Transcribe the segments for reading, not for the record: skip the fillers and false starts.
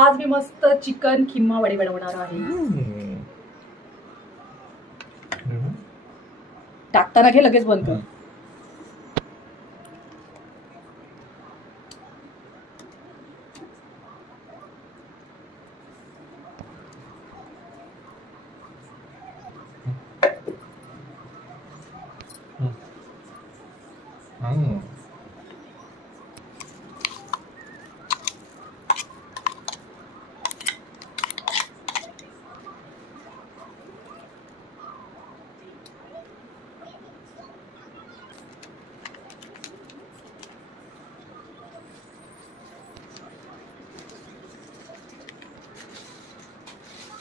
आज मी मस्त चिकन खिमा वडे बनवणार आहे. टाकताना घे लगेच बंद कर.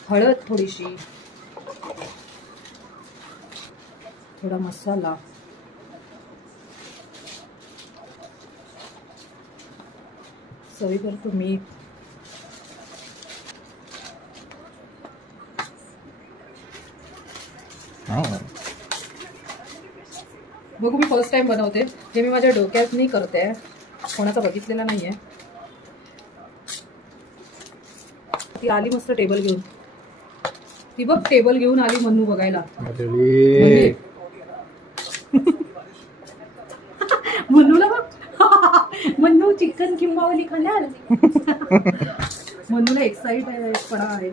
हळद थोडीशी, थोडा मसाला, चवीपुरतं मीठ, बघू मी फर्स्ट टाइम बनवते. हे मी माझ्या डोक्यात नाही करते, कोणाचा बघितलेला नाहीये. ती आली मस्त टेबल घेऊन. ती बघ टेबल घेऊन आली मन्नू बघायला. मन्नूला बघ. मन्नू चिकन किंबावली खाणार. मन्नूला एक्साइटपणा आहे.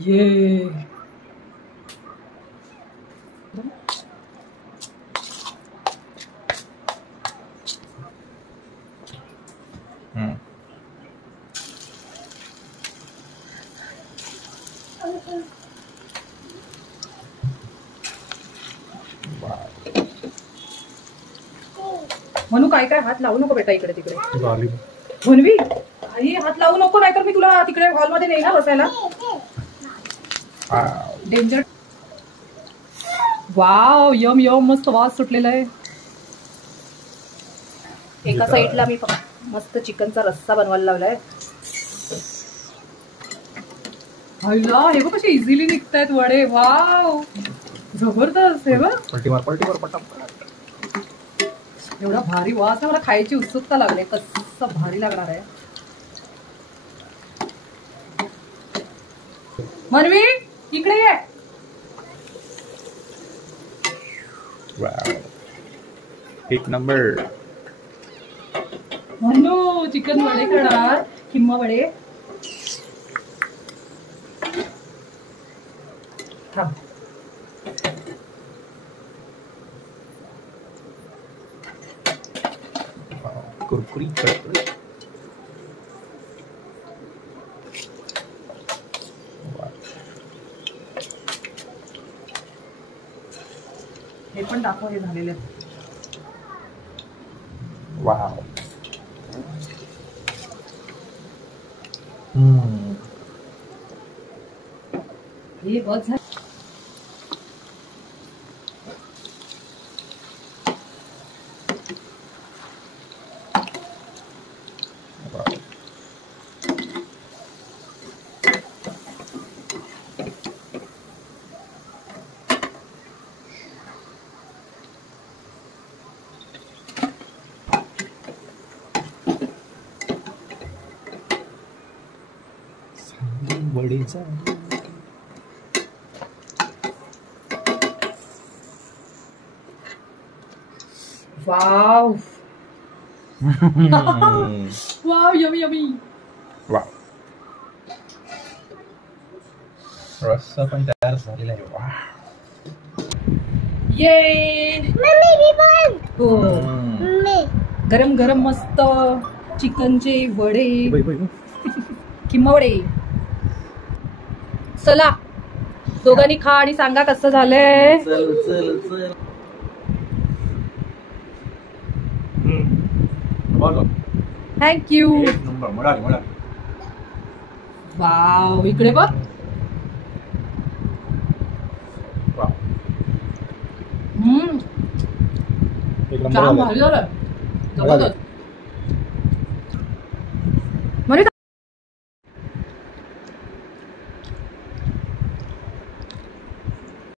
ये म्हणू काय काय हात लावू नको बेटा इकडे तिकडे. म्हणवी आई हात लावू नको, नाहीतर मी तुला तिकडे हॉलमध्ये नेईल ना बसायला. डेंजर. वाव यम यम मस्त वास सुटलेला आहे. एका साईडला मी मस्त चिकनचा रस्सा बनवायला लावलाय. हल्ला हे बघ कसे इझिली निघतायत वडे. वाव जबरदस्त आहे बघ. एवढा भारी वास आहे, मला खायची उत्सुकता लागली. कसं भारी लागणार आहे. मनवी इकडे ये. एक नंबर. म्हणू चिकन वडे करणार, किंवा वडे. थांब. कुरकुरीत. हे पण दाखव हे झालेले. वाव. हे बघ झालं. वडीचा वाव. वाव यमी यमी. वाव. रस्सा पण तयार झालेला आहे. वाव. ये मम्मी भी बन. हो गरम गरम मस्त चिकनचे वडे, किंवा वडे. चला दोघांनी खा आणि सांगा कसं झालंय. थँक्यू. वाव इकडे बघ. एक छान भारी झालं.